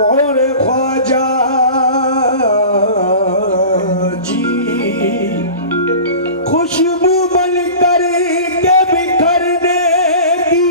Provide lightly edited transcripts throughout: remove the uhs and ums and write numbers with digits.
मोर ख्वाजा जी खुशबू बन कर के बिखरने की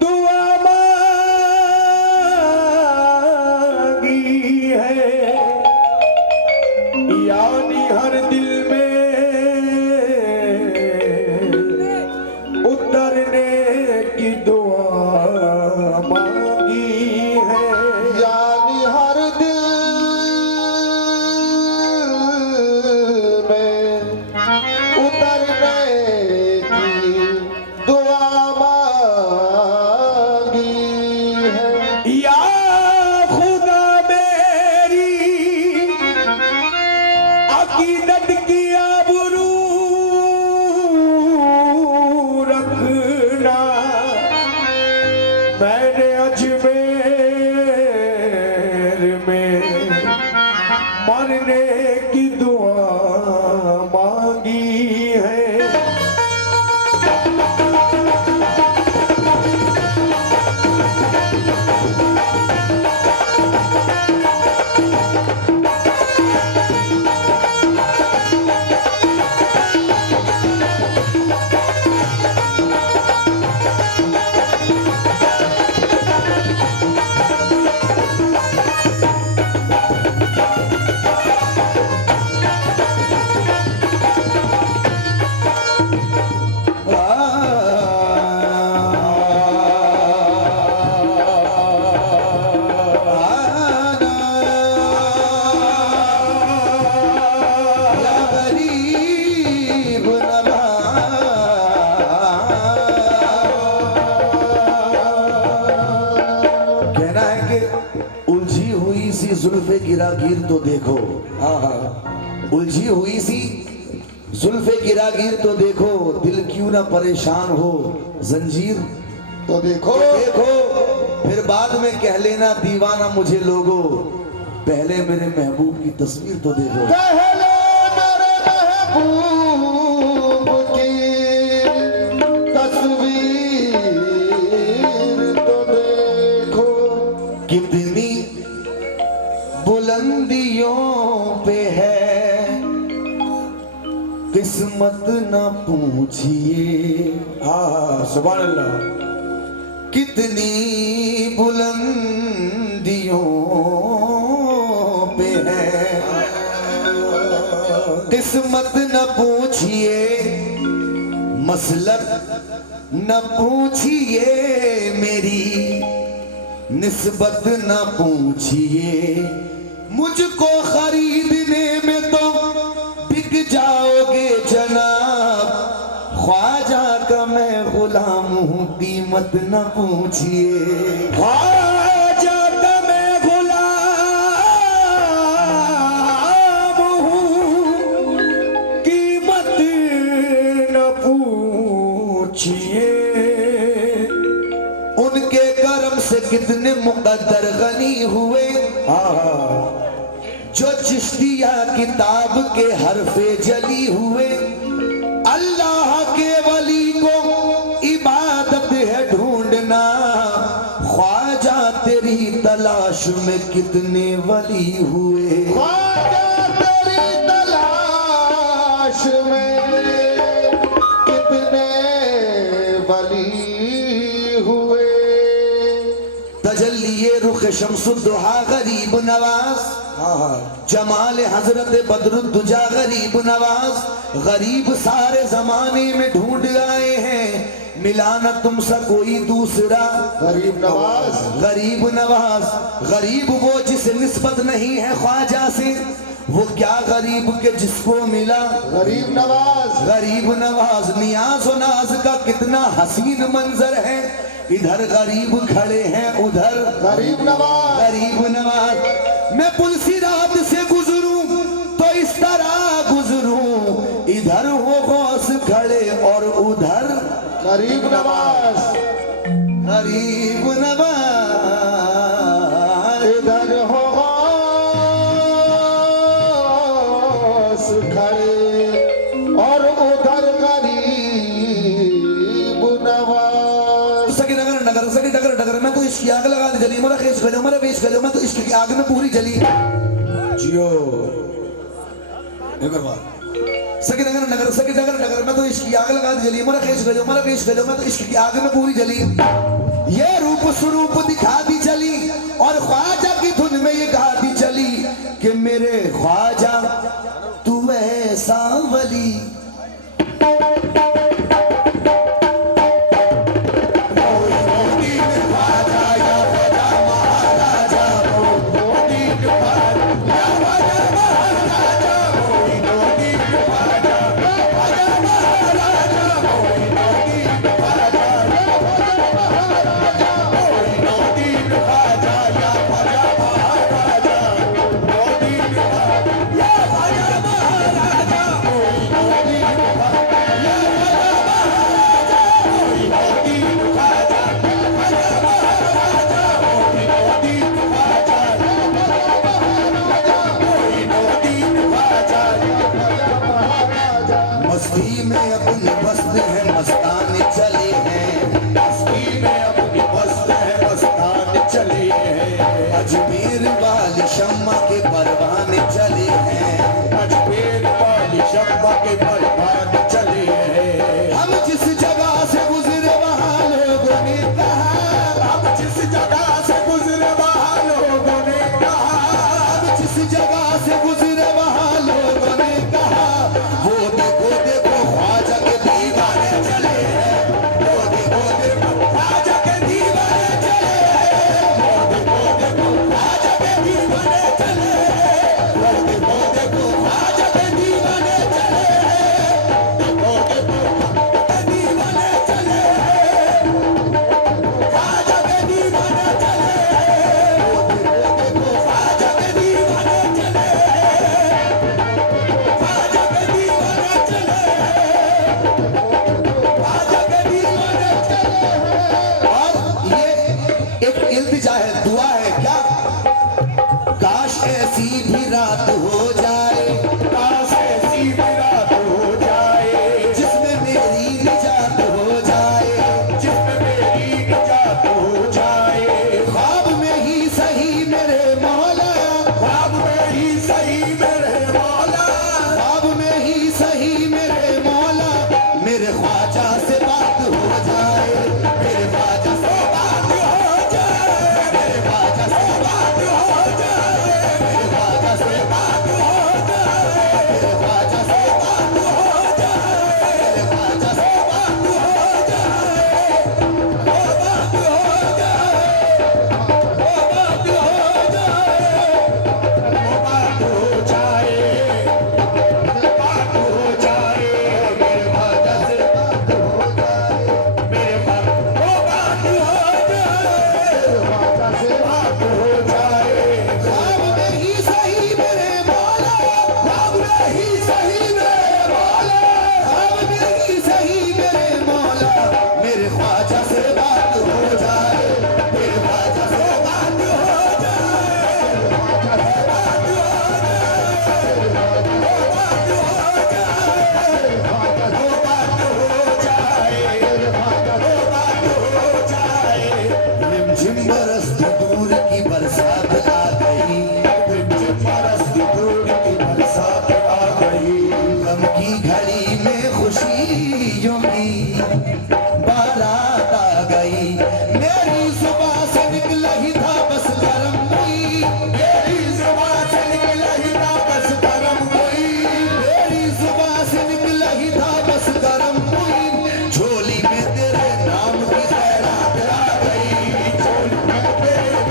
दुआ मांगी है, यानी हर दिल में उतरने की दुआ मांगी है, यानी हर दिल में उतरने की दुआ मांगी है। या खुदा मेरी अकीदत की आबरू रखना, मैंने अजमेर में मरने की दुआ मांगी है। उलझी हुई सी जुल्फे गिरागीर तो देखो, उलझी हुई सी जुल्फे गिरागीर तो देखो, दिल क्यों ना परेशान हो जंजीर तो देखो देखो, फिर बाद में कह लेना दीवाना मुझे लोगो, पहले मेरे महबूब की तस्वीर तो देखो। पहले मेरे महबूब की तस्वीर तो देखो। कितनी बुलंदियों पे है किस्मत न पूछिए, सुभान अल्लाह। कितनी बुलंदियों पे है किस्मत न पूछिए, मसलक न पूछिए मेरी निस्बत न पूछिए, मुझको खरीदने में तो बिक जाओगे जनाब, ख्वाजा का मैं गुलाम हूँ कीमत न पूछिए। ख्वाजा का मैं गुलाम हूँ कीमत न पूछिए, उनके करम से कितने मुकद्दर गनी हुए, जो चिश्तिया किताब के हरफे जली हुए। अल्लाह के वली को इबादत है ढूंढना, ख्वाजा तेरी तलाश में कितने वली हुए। ख्वाजा तेरी तलाश में कितने वली हुए। तजल्लिए रुख शम्सुद्दुहा गरीब नवाज, जमाल हजरत बदरुद्दुजा गरीब नवाज, गरीब सारे जमाने में ढूंढ आए हैं, मिला न तुमसे कोई दूसरा। गरीब नवाज, गरीब नवाज, गरीब वो जिसे निस्बत नहीं है ख्वाजा से, वो क्या गरीब के जिसको मिला गरीब नवाज। गरीब नवाज। नियाज और नाज का कितना हसीन मंजर है, इधर गरीब खड़े हैं उधर गरीब नवाज। गरीब नवाज। मैं पुलसी रात से गुजरूं तो इस तरह गुजरूं, इधर हो गौस खड़े और उधर गरीब नवाज। गरीब नवाज। इधर हो गौस खड़े और उधर गरीब नवाज। सकीनगर नगर नगर सके डगर डगर मैं तो इसकी आग लगा दी जली मेरा खेस गलो मेरा बेच गलो मैं तो इसकी आग में पूरी जली जियो सके नगर नगर सके डगर डगर मैं तो इसकी आग लगा दी जली मेरा खेस गलो मेरा बेच गलो मैं तो इसकी आग में पूरी जली ये रूप स्वरूप दिखा दी चली और ख्वाजा की धुन में ये गा दी चली कि मेरे ख्वाजा तू ऐसा वली मस्ती में अपनी मस्त है मस्ताने चले हैं मस्ती में अपनी मस्त है मस्ताने चले हैं अजमेर वाली शम्मा के परवाने चले हैं अजमेर वाली शम्मा के परवाने चले हैं हम जिस जगह से गुजरे वहाँ लोगों ने कहा हम जिस जगह से गुजरे वहाँ लोगों ने कहा हम जिस जगह से गुजरे वहाँ लोगों ने कहा वो देखो देखो ख्वाजा के दीवाने चले हैं वो देखो देखो ख्वाजा के दीवाने चले हैं वो देखो देखो ख्वाजा के दीवाने चले हैं वो देखो देखो ख्वाजा के दीवाने चले हैं देखो देखो के दीवाने चले हैं ख्वाजा के दीवाने चले हैं वो देखो देखो ख्वाजा के दीवाने चले ख्वाजा के दीवाने चले ख्वाजा के दीवाने चले और ये एक इल्तिजा है दुआ है क्या काश ऐसी भी रात हो जाए काश ऐसी भी रात हो जाए जिसमें मेरी निजात हो जाए जिसमें मेरी निजात हो जाए ख्वाब में ही सही मेरे मौला ख्वाब में ही सही मेरे मौला ख्वाब में ही सही मेरे मौला मेरे ख्वाजा से बात हो जाए मेरे ख्वाजा से बात हो जाए मेरे ख्वाजा से बात हो जाए मेरे ख्वाजा से बात हो जाए मेरे ख्वाजा से बात हो जाए मेरे ख्वाजा से बात हो जाए ओ बात हो जाए ओ बात हो जाए ओ बात हो जाए बात हो जाए मेरे ख्वाजा से बात हो जाए मेरे ख्वाजा ओ बात हो जाए ख्वाजा से बात हो जाए ख्वाब में ही सही मेरे मौला ख्वाब में ही सही मेरे मौला ख्वाब में ही सही मेरे मौला मेरे ख्वाजा से बात हो जाए मेरे ख्वाजा से बात हो जाए ख्वाजा से बात हो जाए ओ बात हो जाए ओ बात हो जाए रिमझिम बरसती दूर की बरसात आ गई रिमझिम बरसती दूर की बरसात आ गई गम की घड़ी में खुशियों की बारात आ गई मेरी सुबह से निकला ही था बस गरम हुई मेरी सुबह से निकला ही था बस गरम हुई मेरी सुबह से निकला ही था बस गरम हुई झोली में तेरे नाम की खैरात आ गई झोली में तेरे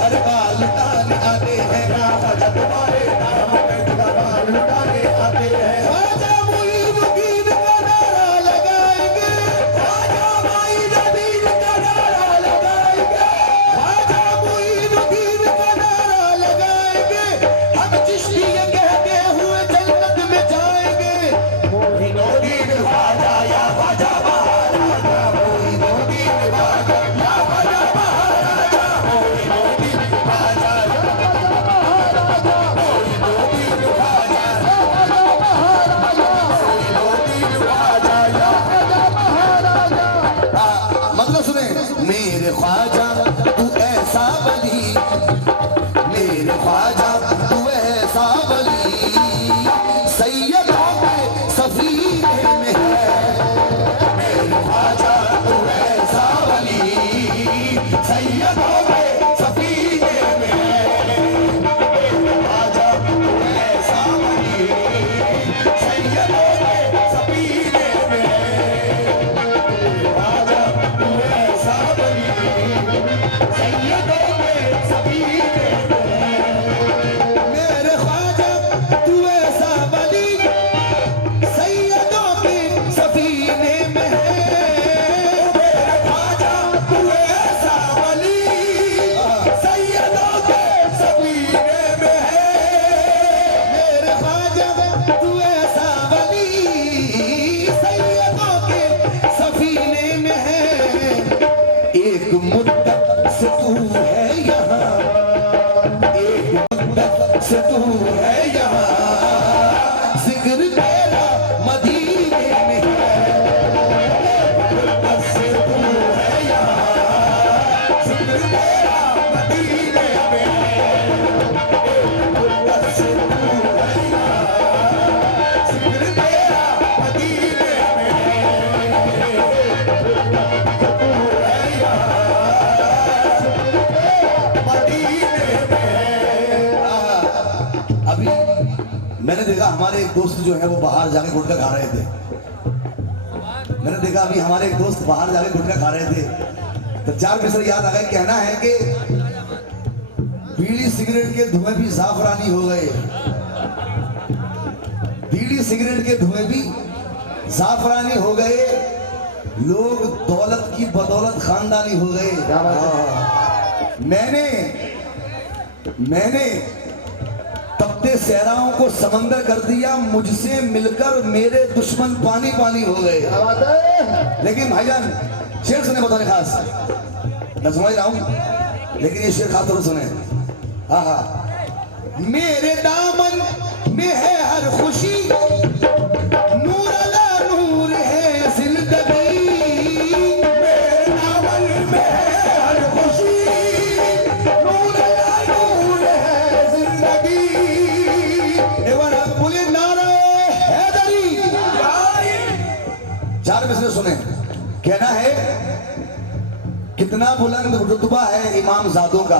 घर का लुटाने आते हैं, ख्वाजा तुम्हारे नाम पे का लुटाने आते हैं। ख्वाजा मुईनुद्दीन का नारा लगाएंगे, ख्वाजा मुईनुद्दीन का नारा लगाएंगे, ख्वाजा मुईनुद्दीन का नारा लगाएंगे। हम चिश्ती ये कहते हुए जन्नत में जाएंगे। मोइनुद्दीन ख्वाजा या ख्वाजा महाराजा, मोइनुद्दीन ख्वाजा या ख्वाजा महाराजा, मोइनुद्दीन ख्वाजा या ख्वाजा महाराजा, मोइनुद्दीन ख्वाजा या ख्वाजा महाराजा, मोइनुद्दीन ख्वाजा या ख्वाजा महाराजा। मतलब सुने, मेरे ख्वाजा तू ऐसा वली, मेरे ख्वाजा तू ऐसा वली, सैयदों के सफीने में है। मेरे ख्वाजा तू ऐसा वली, सैयदों के सफीने में है। मेरे ख्वाजा तू ऐसा वली, सैयदों के सफीने में है। मेरे ख्वाजा तू ऐसा वली, सैयदों के सफीने में है। मेरे ख्वाजा तू ऐसा वली, सैयदों के सफीने में है। मेरे ख्वाजा तू ऐसा वली, सैयदों के सफीने में है। मेरे ख्वाजा तू ऐसा वली, सैयदों के सफीने में है। एक मुद्दत से तू है यहाँ, एक मुद्दत से तू है यहाँ, जिक्र तेरा मदीने में है। एक मुद्दत से तू है यहाँ, जिक्र तेरा मदीने में है। एक मुद्दत से तू है यहाँ, जिक्र तेरा मदीने में है। अभी मैंने देखा हमारे एक दोस्त जो है वो बाहर जाके गुटखा खा रहे थे। मैंने देखा अभी हमारे एक दोस्त बाहर जाके गुटखा खा रहे थे, तो चार मिसर याद आ गए। कहना है कि बीड़ी सिगरेट के धुएं भी जाफरानी हो गए, बीड़ी सिगरेट के धुएं भी जाफरानी हो गए, लोग दौलत की बदौलत खानदानी हो गए। मैंने तपते सहराओं को समंदर कर दिया, मुझसे मिलकर मेरे दुश्मन पानी पानी हो गए। क्या बात है? लेकिन भाईजान शेर सुने बताने खास, मैं समझ रहा हूं लेकिन ये शेर खास तौर सुने। हाँ हाँ, मेरे दामन में है हर खुशी, नूर अला नूर है जिंदगी। मेरे दामन में है हर खुशी, नूर अला नूर है जिंदगी। एक बार आप बोलिए नारे हैदरी। चार मिसरे सुने। कहना है कितना बुलंद रुतबा है इमाम जादों का,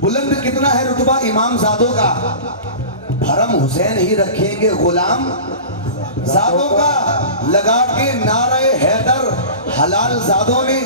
बुलंद कितना है रुतबा इमाम जादों का। भरम हुसैन ही रखेंगे गुलाम जादों का, लगा के नारे हैदर हलाल जादों ने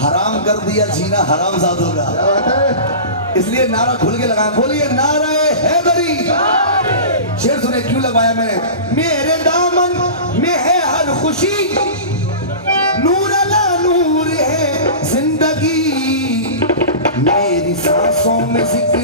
हराम कर दिया जीना हराम जादों का। क्या बात है? इसलिए नारा खुल के लगाए, बोलिए नारे हैदरी। शेर सुने क्यों लगाया मैंने। मेरे दामन में है हर खुशी, नूर अला नूर है जिंदगी। मेरी सांसों में जिक्र